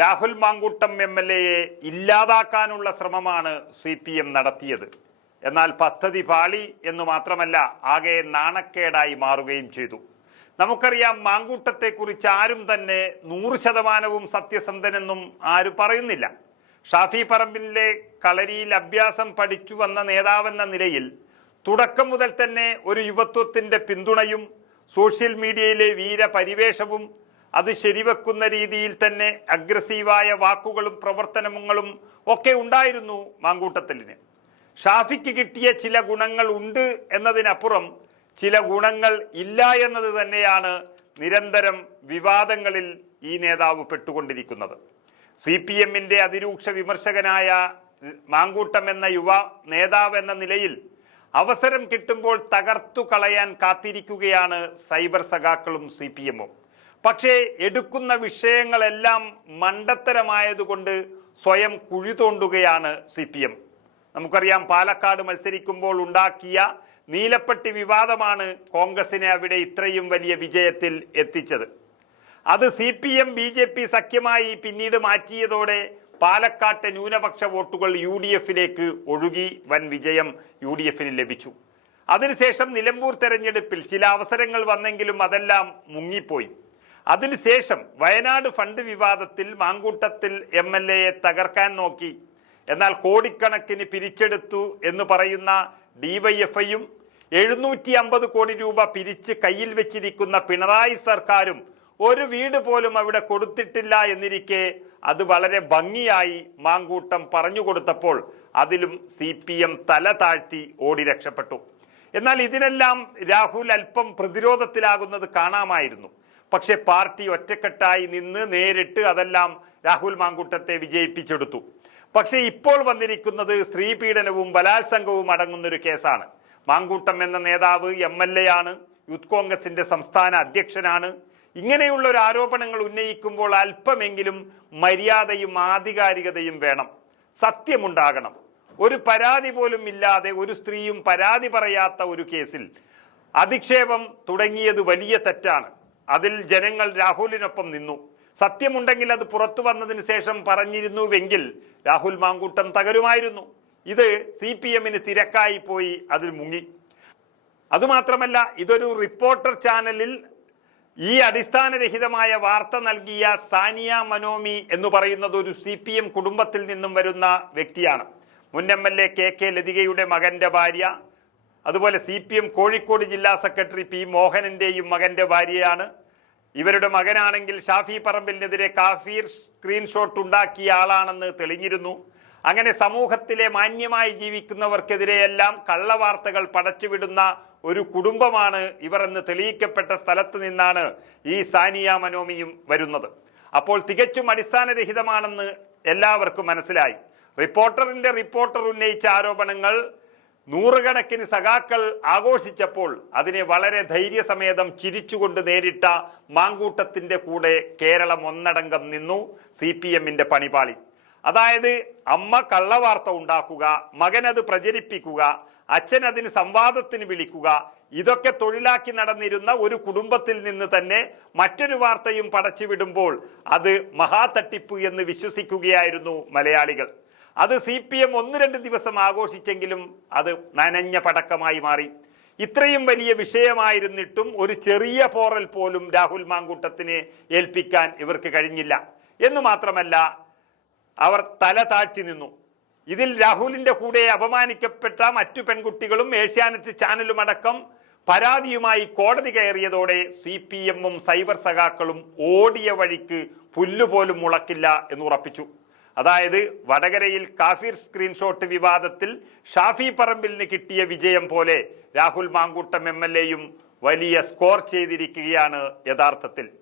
Rahul Mankoottam MLA ഇല്ലാതാക്കാനുള്ള ശ്രമമാണ് CPM നടത്തിയത്. എന്നാൽ പദ്ധതി പാളി എന്നു മാത്രമല്ല, ആകെ നാണക്കേടായി മാറുകയും ചെയ്തു. നമുക്കറിയാം, മാങ്കൂട്ടത്തെക്കുറിച്ച് ആരും തന്നെ 100% സത്യസന്ധനെന്നും ആരും പറയുന്നില്ല. ഷാഫി പറമ്പിലിന്റെ കളരിയിൽ അഭ്യാസം പഠിച്ചു വന്ന നേതാവെന്ന നിലയിൽ തുടക്കം മുതൽ തന്നെ ഒരു യുവത്വത്തിന്റെ പിന്തുണയും സോഷ്യൽ മീഡിയയിലെ വീരപരിവേഷവും അത് ശരിവെക്കുന്ന രീതിയിൽ തന്നെ അഗ്രസീവായ വാക്കുകളും പ്രവർത്തനങ്ങളും ഒക്കെ ഉണ്ടായിരുന്നു മാങ്കൂട്ടത്തിലിന്. ഷാഫിക്ക് കിട്ടിയ ചില ഗുണങ്ങൾ ഉണ്ട് എന്നതിനപ്പുറം ചില ഗുണങ്ങൾ ഇല്ല എന്നത് തന്നെയാണ് നിരന്തരം വിവാദങ്ങളിൽ ഈ നേതാവ് പെട്ടുകൊണ്ടിരിക്കുന്നത്. CPM-ന്റെ അതിരൂക്ഷ വിമർശകനായ മാങ്കൂട്ടം എന്ന യുവ നേതാവ് എന്ന നിലയിൽ അവസരം കിട്ടുമ്പോൾ തകർത്തു കളയാൻ കാത്തിരിക്കുകയാണ് സൈബർ സഖാക്കളും CPM-ഉം. പക്ഷേ എടുക്കുന്ന വിഷയങ്ങളെല്ലാം മണ്ടത്തരമായതുകൊണ്ട് സ്വയം കുഴി തോണ്ടുകയാണ് CPM. നമുക്കറിയാം, പാലക്കാട് മത്സരിക്കുമ്പോൾ ഉണ്ടാക്കിയ നീലപ്പെട്ടി വിവാദമാണ് കോൺഗ്രസിനെ അവിടെ ഇത്രയും വലിയ വിജയത്തിൽ എത്തിച്ചത്. അത് CPM BJP സഖ്യമായി പിന്നീട് മാറ്റിയതോടെ പാലക്കാട്ടെ ന്യൂനപക്ഷ വോട്ടുകൾ UDF-ലേക്ക് ഒഴുകി വൻ വിജയം UDF-ന് ലഭിച്ചു. അതിനുശേഷം നിലമ്പൂർ തെരഞ്ഞെടുപ്പിൽ ചില അവസരങ്ങൾ വന്നെങ്കിലും അതെല്ലാം മുങ്ങിപ്പോയി. അതിനുശേഷം വയനാട് ഫണ്ട് വിവാദത്തിൽ മാങ്കൂട്ടത്തിൽ MLA-യെ തകർക്കാൻ നോക്കി. എന്നാൽ കോടിക്കണക്കിന് പിരിച്ചെടുത്തു എന്ന് പറയുന്ന DYFI-യും 750 കോടി രൂപ പിരിച്ച് കയ്യിൽ വെച്ചിരിക്കുന്ന പിണറായി സർക്കാരും ഒരു വീട് പോലും അവിടെ കൊടുത്തിട്ടില്ല എന്നിരിക്കെ അത് വളരെ ഭംഗിയായി മാങ്കൂട്ടം പറഞ്ഞു കൊടുത്തപ്പോൾ അതിലും CPM തല താഴ്ത്തി ഓടി രക്ഷപ്പെട്ടു. എന്നാൽ ഇതിനെല്ലാം രാഹുൽ അല്പം പ്രതിരോധത്തിലാകുന്നത് കാണാമായിരുന്നു. പക്ഷെ പാർട്ടി ഒറ്റക്കെട്ടായി നിന്ന് നേരിട്ട് അതെല്ലാം രാഹുൽ മാങ്കൂട്ടത്തെ വിജയിപ്പിച്ചെടുത്തു. പക്ഷെ ഇപ്പോൾ വന്നിരിക്കുന്നത് സ്ത്രീപീഡനവും ബലാത്സംഗവും അടങ്ങുന്നൊരു കേസാണ്. മാങ്കൂട്ടം എന്ന നേതാവ് MLA ആണ്, യൂത്ത് കോൺഗ്രസിന്റെ സംസ്ഥാന അധ്യക്ഷനാണ്. ഇങ്ങനെയുള്ള ഒരു ആരോപണങ്ങൾ ഉന്നയിക്കുമ്പോൾ അല്പമെങ്കിലും മര്യാദയും ആധികാരികതയും വേണം, സത്യമുണ്ടാകണം. ഒരു പരാതി പോലും ഇല്ലാതെ ഒരു സ്ത്രീയും പരാതി പറയാത്ത ഒരു കേസിൽ അധിക്ഷേപം തുടങ്ങിയത് വലിയ തെറ്റാണ്. അതിൽ ജനങ്ങൾ രാഹുലിനൊപ്പം നിന്നു. സത്യമുണ്ടെങ്കിൽ അത് പുറത്തു വന്നതിന് ശേഷം പറഞ്ഞിരുന്നുവെങ്കിൽ രാഹുൽ മാങ്കൂട്ടം തകരുമായിരുന്നു. ഇത് CPM-ന് തിരക്കായി പോയി, അതിൽ മുങ്ങി. അതുമാത്രമല്ല, ഇതൊരു റിപ്പോർട്ടർ ചാനലിൽ ഈ അടിസ്ഥാനരഹിതമായ വാർത്ത നൽകിയ സാനിയ മനോമി എന്ന് പറയുന്നത് ഒരു CPM കുടുംബത്തിൽ നിന്നും വരുന്ന വ്യക്തിയാണ്. മുൻ MLA KK ലതികയുടെ മകന്റെ ഭാര്യ, അതുപോലെ CPM കോഴിക്കോട് ജില്ലാ സെക്രട്ടറി P മോഹനന്റെയും മകന്റെ ഭാര്യയാണ്. ഇവരുടെ മകനാണെങ്കിൽ ഷാഫി പറമ്പിലിനെതിരെ കാഫീർ സ്ക്രീൻഷോട്ട് ഉണ്ടാക്കിയ ആളാണെന്ന് തെളിഞ്ഞിരുന്നു. അങ്ങനെ സമൂഹത്തിലെ മാന്യമായി ജീവിക്കുന്നവർക്കെതിരെയെല്ലാം കള്ളവാർത്തകൾ പടച്ചുവിടുന്ന ഒരു കുടുംബമാണ് ഇവർ എന്ന് തെളിയിക്കപ്പെട്ട സ്ഥലത്ത് നിന്നാണ് ഈ സാനിയ മനോമിയും വരുന്നത്. അപ്പോൾ തികച്ചും അടിസ്ഥാനരഹിതമാണെന്ന് എല്ലാവർക്കും മനസ്സിലായി. റിപ്പോർട്ടർ ഉന്നയിച്ച ആരോപണങ്ങൾ നൂറുകണക്കിന് സഖാക്കൾ ആഘോഷിച്ചപ്പോൾ അതിനെ വളരെ ധൈര്യസമേതം ചിരിച്ചുകൊണ്ട് നേരിട്ട മാങ്കൂട്ടത്തിന്റെ കൂടെ കേരളം ഒന്നടങ്കം നിന്നു. CPM-ന്റെ പണിപാളി. അതായത്, അമ്മ കള്ളവാർത്ത ഉണ്ടാക്കുക, മകനത് പ്രചരിപ്പിക്കുക, അച്ഛൻ അതിന് സംവാദത്തിന് വിളിക്കുക, ഇതൊക്കെ തൊഴിലാക്കി നടന്നിരുന്ന ഒരു കുടുംബത്തിൽ നിന്ന് തന്നെ മറ്റൊരു വാർത്തയും പടച്ചുവിടുമ്പോൾ അത് മഹാതട്ടിപ്പ് എന്ന് വിശ്വസിക്കുകയായിരുന്നു മലയാളികൾ. അത് CPM 1-2 ദിവസം ആഘോഷിച്ചെങ്കിലും അത് നനഞ്ഞ പടക്കമായി മാറി. ഇത്രയും വലിയ വിഷയമായിരുന്നിട്ടും ഒരു ചെറിയ പോറൽ പോലും രാഹുൽ മാങ്കൂട്ടത്തിന് ഏൽപ്പിക്കാൻ ഇവർക്ക് കഴിഞ്ഞില്ല. എന്ന് മാത്രമല്ല, അവർ തല താഴ്ത്തി നിന്നു. ഇതിൽ രാഹുലിന്റെ കൂടെ അപമാനിക്കപ്പെട്ട മറ്റു പെൺകുട്ടികളും ഏഷ്യാനെറ്റ് ചാനലുമടക്കം പരാതിയുമായി കോടതി കയറിയതോടെ CPM-ഉം സൈബർ സഖാക്കളും ഓടിയ വഴിക്ക് പുല്ലുപോലും മുളക്കില്ല എന്ന് ഉറപ്പിച്ചു. അതായത്, വടകരയിൽ കാഫീർ സ്ക്രീൻഷോട്ട് വിവാദത്തിൽ ഷാഫി പറമ്പിലിന് കിട്ടിയ വിജയം പോലെ രാഹുൽ മാങ്കൂട്ടം MLA-യും വലിയ സ്കോർ ചെയ്തിരിക്കുകയാണ് യഥാർത്ഥത്തിൽ.